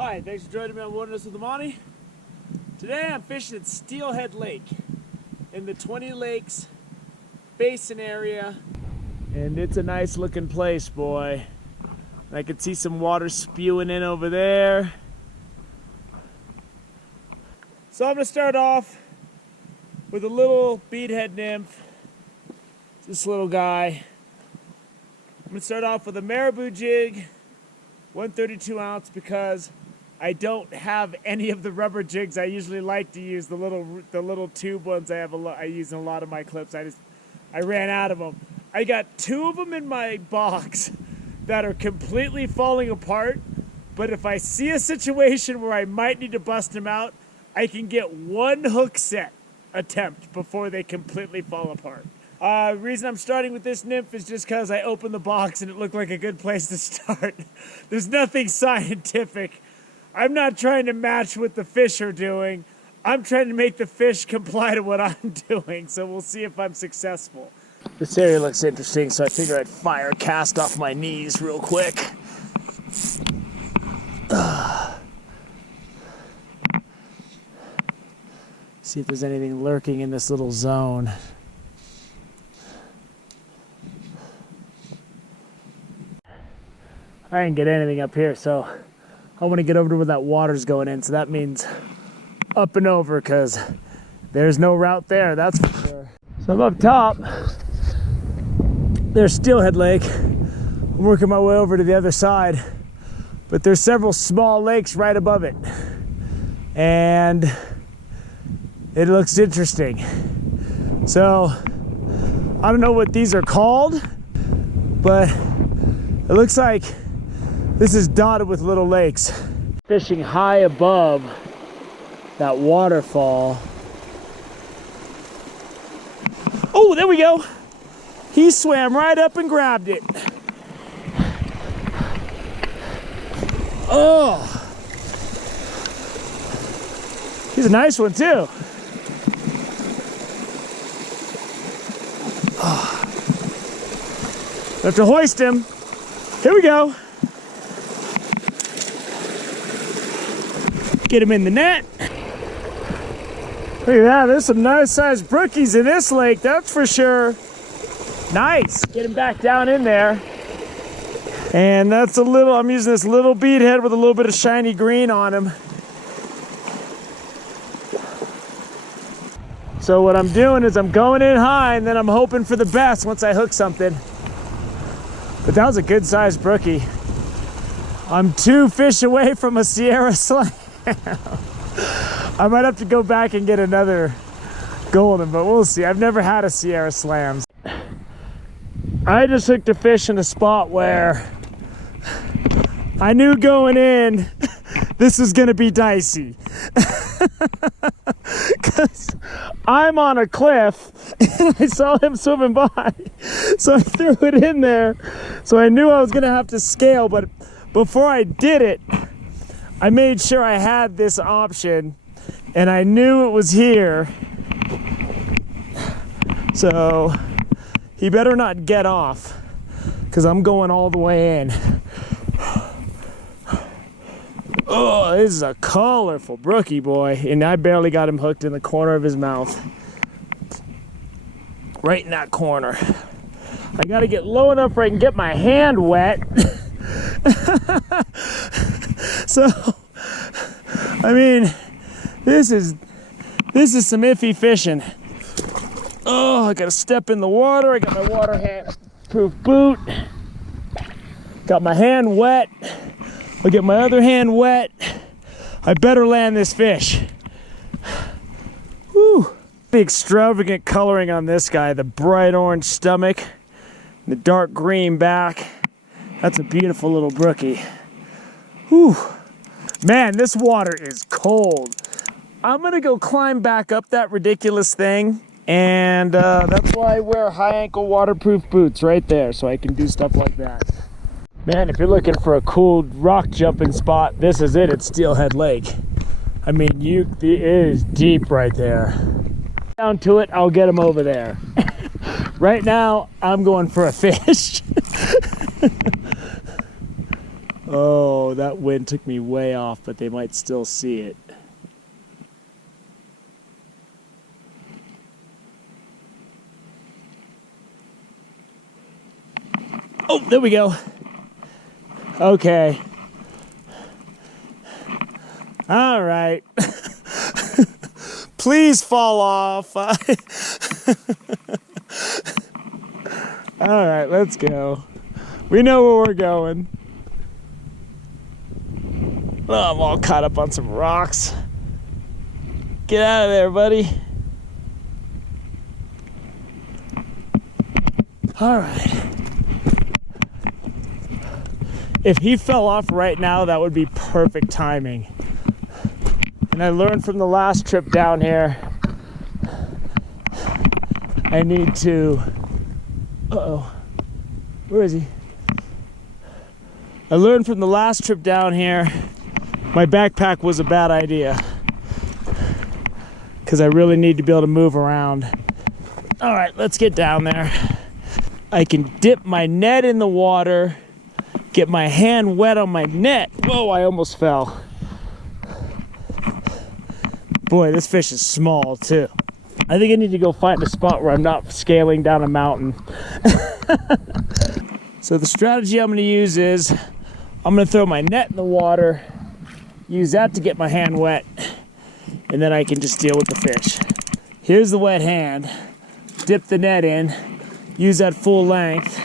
Hi, thanks for joining me on Wilderness with Amani. Today I'm fishing at Steelhead Lake in the 20 Lakes Basin Area. And it's a nice looking place, boy. I can see some water spewing in over there. So I'm gonna start off with a little beadhead nymph. This little guy. I'm gonna start off with a marabou jig, 132 ounce, because I don't have any of the rubber jigs I usually like to use. The little tube ones I use in a lot of my clips. I ran out of them. I got 2 of them in my box that are completely falling apart. But if I see a situation where I might need to bust them out, I can get 1 hook set attempt before they completely fall apart. The reason I'm starting with this nymph is just because I opened the box and it looked like a good place to start. There's nothing scientific. I'm not trying to match what the fish are doing. I'm trying to make the fish comply to what I'm doing, so we'll see if I'm successful. This area looks interesting, so I figured I'd fire cast off my knees real quick. See if there's anything lurking in this little zone. I didn't get anything up here, so I want to get over to where that water's going in, so that means up and over, because there's no route there, that's for sure. So I'm up top. There's Steelhead Lake. I'm working my way over to the other side, but there's several small lakes right above it, and it looks interesting. So I don't know what these are called, but it looks like this is dotted with little lakes. Fishing high above that waterfall. Oh, there we go. He swam right up and grabbed it. Oh. He's a nice one too. Oh. Have to hoist him. Here we go. Get him in the net. Look at that, there's some nice sized brookies in this lake, that's for sure. Nice, get him back down in there. And that's I'm using this little beadhead with a little bit of shiny green on him. So what I'm doing is I'm going in high and then I'm hoping for the best once I hook something. But that was a good sized brookie. I'm 2 fish away from a Sierra Slam. I might have to go back and get another golden, but we'll see. I've never had a Sierra Slams. I just hooked a fish in a spot where I knew going in this was gonna be dicey. Because I'm on a cliff and I saw him swimming by, so I threw it in there. So I knew I was gonna have to scale, but before I did it, I made sure I had this option and I knew it was here. So he better not get off, because I'm going all the way in. Oh, this is a colorful brookie, boy. And I barely got him hooked in the corner of his mouth. Right in that corner. I gotta get low enough where I can get my hand wet. So, I mean, this is some iffy fishing. Oh, I gotta step in the water. I got my waterproof boot. Got my hand wet. I'll get my other hand wet. I better land this fish. Whew. The extravagant coloring on this guy. The bright orange stomach, the dark green back. That's a beautiful little brookie. Whew. Man, this water is cold. I'm gonna go climb back up that ridiculous thing, and that's why I wear high ankle waterproof boots right there, so I can do stuff like that. Man, if you're looking for a cool rock jumping spot, this is it at Steelhead Lake. I mean, it is deep right there. Down to it, I'll get them over there. Right now, I'm going for a fish. Oh, that wind took me way off, but they might still see it. Oh, there we go. Okay. All right. Please fall off. All right, let's go. We know where we're going. Oh, I'm all caught up on some rocks. Get out of there, buddy. All right. If he fell off right now, that would be perfect timing. And I learned from the last trip down here, I need to, uh-oh, where is he? I learned from the last trip down here, my backpack was a bad idea, because I really need to be able to move around. All right, let's get down there. I can dip my net in the water, get my hand wet on my net. Whoa, I almost fell. Boy, this fish is small too. I think I need to go find a spot where I'm not scaling down a mountain. So the strategy I'm gonna use is, I'm gonna throw my net in the water, use that to get my hand wet, and then I can just deal with the fish. Here's the wet hand. Dip the net in, use that full length,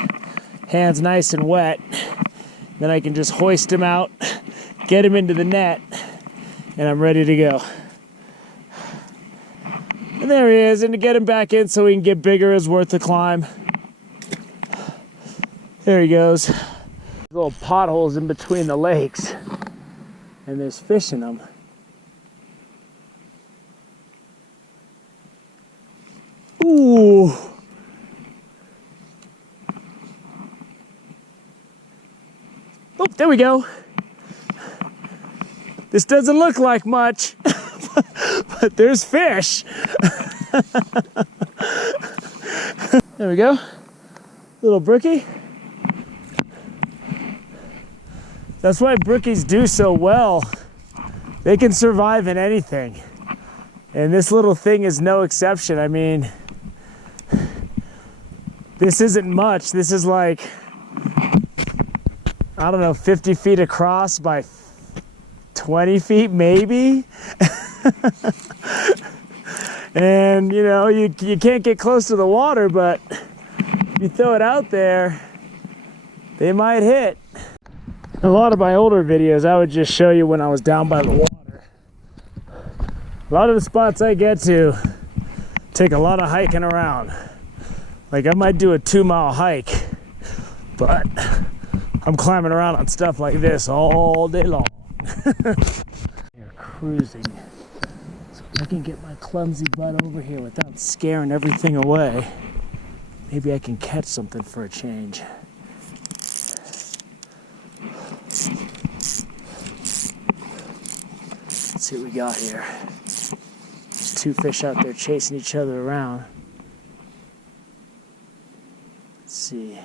hands nice and wet. Then I can just hoist him out, get him into the net, and I'm ready to go. And there he is, and to get him back in so he can get bigger is worth the climb. There he goes. Little potholes in between the lakes, and there's fish in them. Ooh. Oh, there we go. This doesn't look like much, but there's fish. There we go. Little brookie. That's why brookies do so well. They can survive in anything. And this little thing is no exception. I mean, this isn't much. This is like, I don't know, 50 feet across by 20 feet maybe. And you know, you can't get close to the water, but if you throw it out there, they might hit. A lot of my older videos, I would just show you when I was down by the water. A lot of the spots I get to take a lot of hiking around. Like I might do a 2-mile hike, but I'm climbing around on stuff like this all day long. You're cruising. So if I can get my clumsy butt over here without scaring everything away, maybe I can catch something for a change. Let's see what we got here. There's 2 fish out there chasing each other around. Let's see.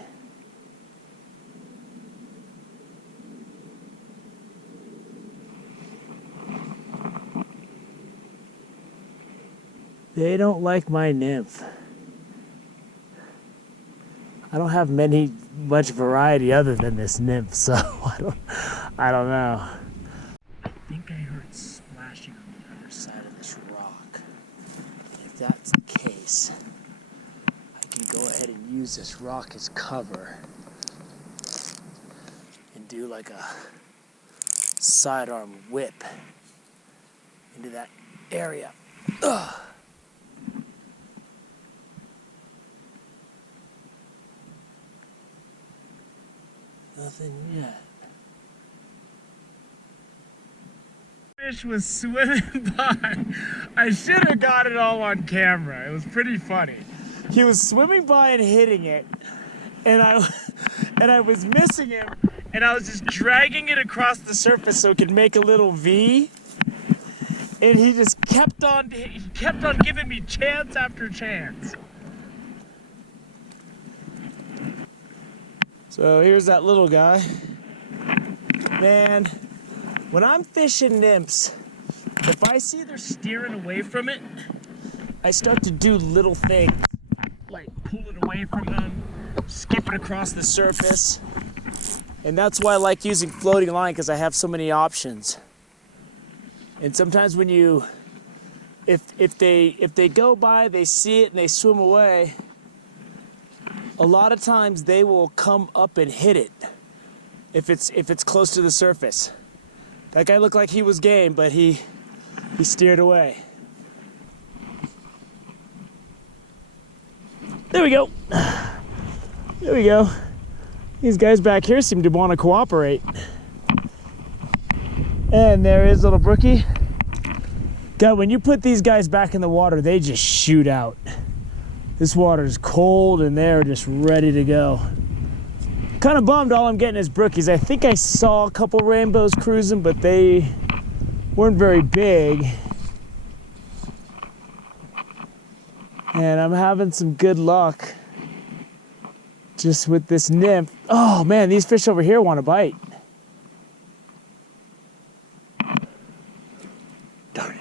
They don't like my nymph. I don't have much variety other than this nymph, so I don't know. I think I heard splashing on the other side of this rock. If that's the case, I can go ahead and use this rock as cover and do like a sidearm whip into that area. Ugh. Nothing yet. Fish was swimming by. I should have got it all on camera. It was pretty funny. He was swimming by and hitting it, and I was missing him, and I was just dragging it across the surface so it could make a little V. And he just kept on giving me chance after chance. So here's that little guy. Man, when I'm fishing nymphs, if I see they're steering away from it, I start to do little things, like pull it away from them, skip it across the surface. And that's why I like using floating line, because I have so many options. And sometimes when you, if they go by, they see it and they swim away, a lot of times they will come up and hit it if it's close to the surface. That guy looked like he was game, but he steered away. There we go. There we go. These guys back here seem to want to cooperate. And there is little Brookie. God, when you put these guys back in the water, they just shoot out. This water is cold and they're just ready to go. Kind of bummed all I'm getting is Brookies. I think I saw a couple rainbows cruising, but they weren't very big. And I'm having some good luck just with this nymph. Oh man, these fish over here want to bite. Darn it.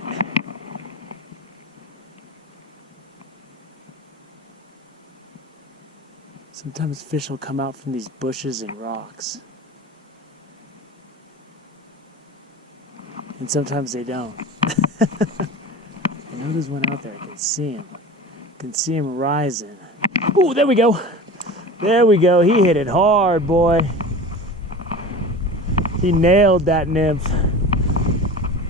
Sometimes fish will come out from these bushes and rocks. And sometimes they don't. I know there's one out there. I can see him. I can see him rising. Oh, there we go. There we go. He hit it hard, boy. He nailed that nymph.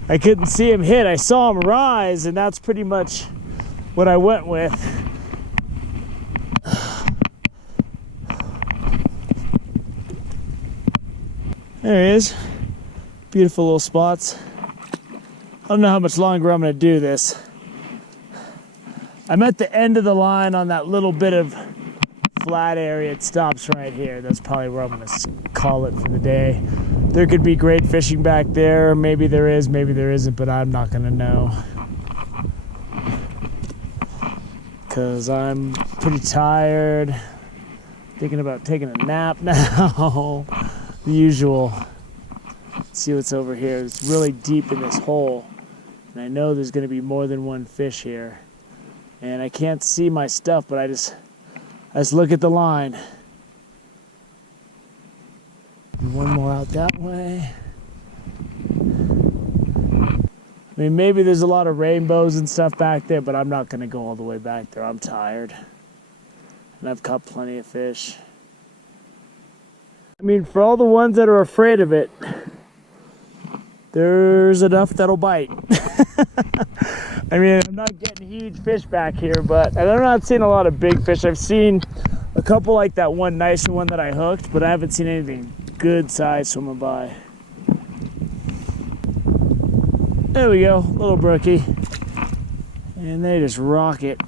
I couldn't see him hit. I saw him rise, and that's pretty much what I went with. There he is. Beautiful little spots. I don't know how much longer I'm going to do this. I'm at the end of the line on that little bit of flat area. It stops right here. That's probably where I'm going to call it for the day. There could be great fishing back there. Maybe there is, maybe there isn't, but I'm not going to know. Because I'm pretty tired. Thinking about taking a nap now. The usual. Let's see what's over here. It's really deep in this hole. And I know there's going to be more than one fish here. And I can't see my stuff, but I just look at the line. One more out that way. I mean, maybe there's a lot of rainbows and stuff back there, but I'm not going to go all the way back there. I'm tired. And I've caught plenty of fish. I mean, for all the ones that are afraid of it, there's enough that'll bite. I mean, I'm not getting huge fish back here, but I'm not seeing a lot of big fish. I've seen a couple like that one nicer one that I hooked, but I haven't seen anything good size swimming by. There we go, little Brookie. And they just rock it.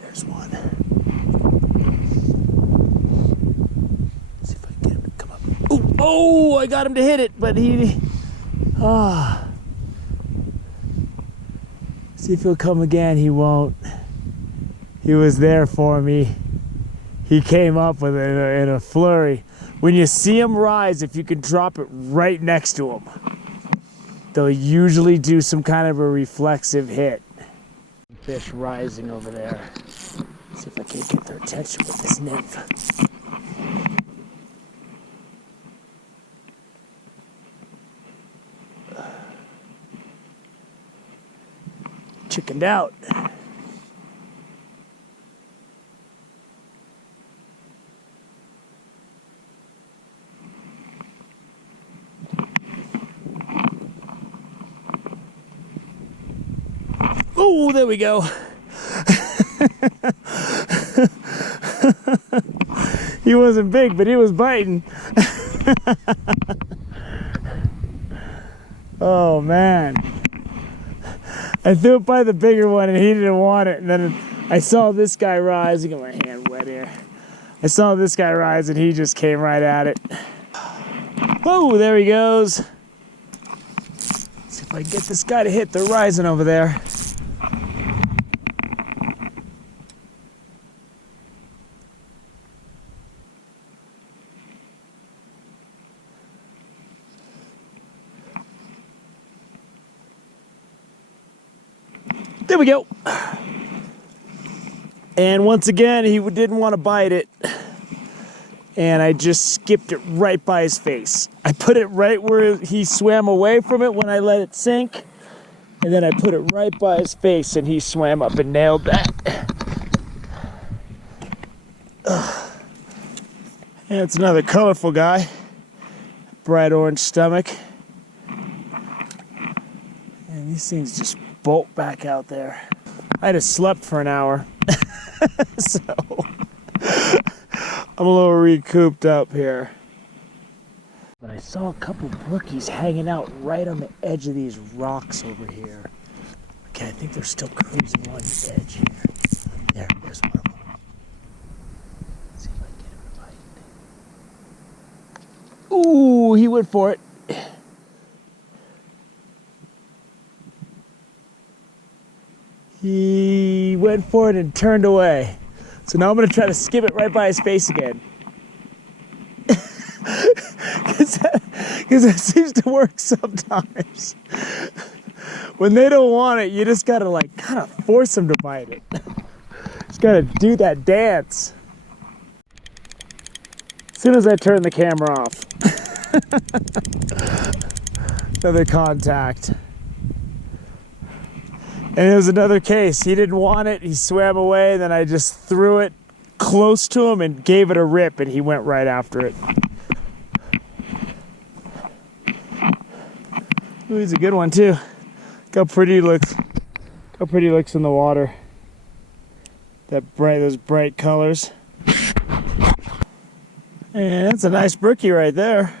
There's one. See if I can get him to come up. Oh, I got him to hit it, but he... See if he'll come again. He won't. He was there for me. He came up with it in a flurry. When you see him rise, if you can drop it right next to him, they'll usually do some kind of a reflexive hit. Fish rising over there. See if I can't get their attention with this nymph. Chickened out. Oh, there we go. He wasn't big, but he was biting. Oh, man. I threw it by the bigger one and he didn't want it. And then I saw this guy rise. I got my hand wet here. I saw this guy rise and he just came right at it. Whoa, there he goes. Let's see if I can get this guy to hit. They're rising over there. There we go. And once again, he didn't want to bite it. And I just skipped it right by his face. I put it right where he swam away from it when I let it sink. And then I put it right by his face and he swam up and nailed that. And it's another colorful guy. Bright orange stomach. And these things just bolt back out there. I just slept for an hour. So I'm a little recouped up here. But I saw a couple brookies hanging out right on the edge of these rocks over here. Okay, I think they're still cruising along the edge here. There's one of them. Let's see if I can get him to bite. Ooh, he went for it. He went for it and turned away. So now I'm going to try to skip it right by his face again. Because that seems to work sometimes. When they don't want it, you just got to like kind of force them to bite it. Just got to do that dance. As soon as I turn the camera off. Another contact. And it was another case. He didn't want it. He swam away. Then I just threw it close to him and gave it a rip, and he went right after it. Ooh, he's a good one too. Look how pretty he looks. Look how pretty he looks in the water. Those bright colors. And that's a nice brookie right there.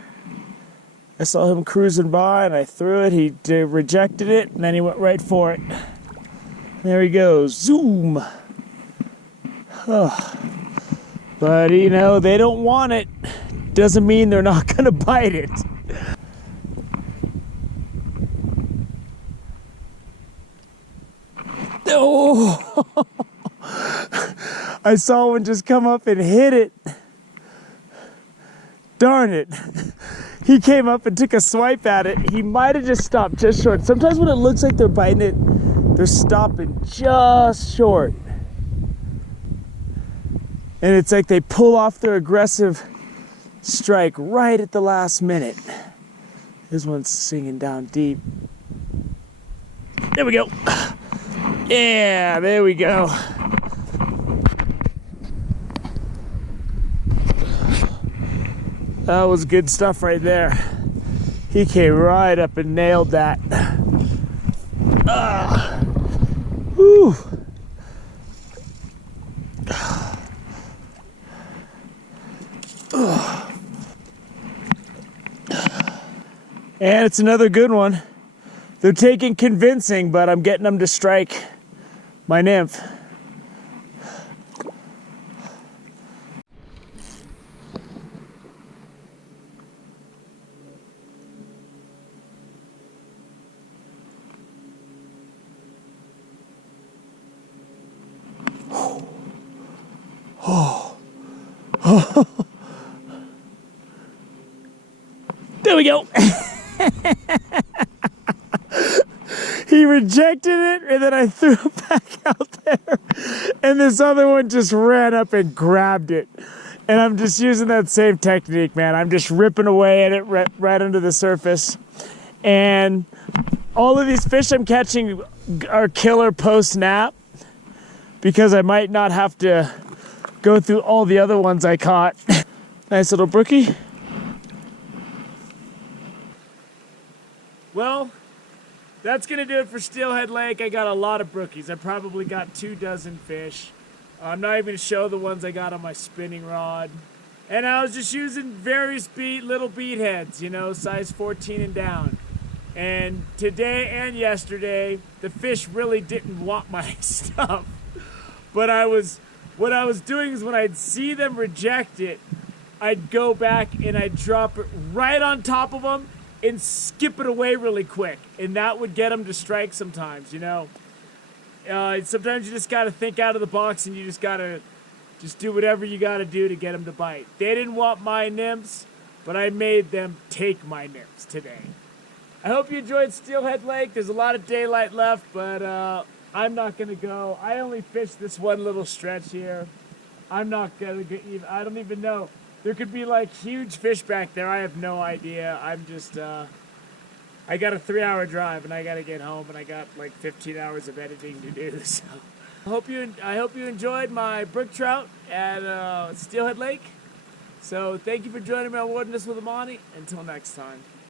I saw him cruising by, and I threw it. He rejected it, and then he went right for it. There he goes. Zoom. Oh. But, you know, they don't want it. Doesn't mean they're not going to bite it. Oh! I saw one just come up and hit it. Darn it. He came up and took a swipe at it. He might have just stopped just short. Sometimes when it looks like they're biting it, they're stopping just short. And it's like they pull off their aggressive strike right at the last minute. This one's singing down deep. There we go. Yeah, there we go. That was good stuff right there. He came right up and nailed that. Whew. And it's another good one. They're taking convincing, but I'm getting them to strike my nymph. There we go. He rejected it, and then I threw it back out there. And this other one just ran up and grabbed it. And I'm just using that same technique, man. I'm just ripping away at it right under the surface. And all of these fish I'm catching are killer post-snap, because I might not have to go through all the other ones I caught. Nice little brookie. Well, that's going to do it for Steelhead Lake. I got a lot of brookies. I probably got 24 fish. I'm not even going to show the ones I got on my spinning rod. And I was just using various little bead heads, you know, size 14 and down. And today and yesterday, the fish really didn't want my stuff. But what I was doing is when I'd see them reject it, I'd go back and I'd drop it right on top of them and skip it away really quick. And that would get them to strike sometimes, you know. Sometimes you just got to think out of the box, and you just got to do whatever you got to do to get them to bite. They didn't want my nymphs, but I made them take my nymphs today. I hope you enjoyed Steelhead Lake. There's a lot of daylight left, but I'm not gonna go. I only fished this one little stretch here. I'm not gonna get even. I don't even know. There could be like huge fish back there. I have no idea. I'm just. I got a 3-hour drive and I gotta get home and I got like 15 hours of editing to do. So I hope you enjoyed my brook trout at Steelhead Lake. So thank you for joining me on Wilderness with Amani. Until next time.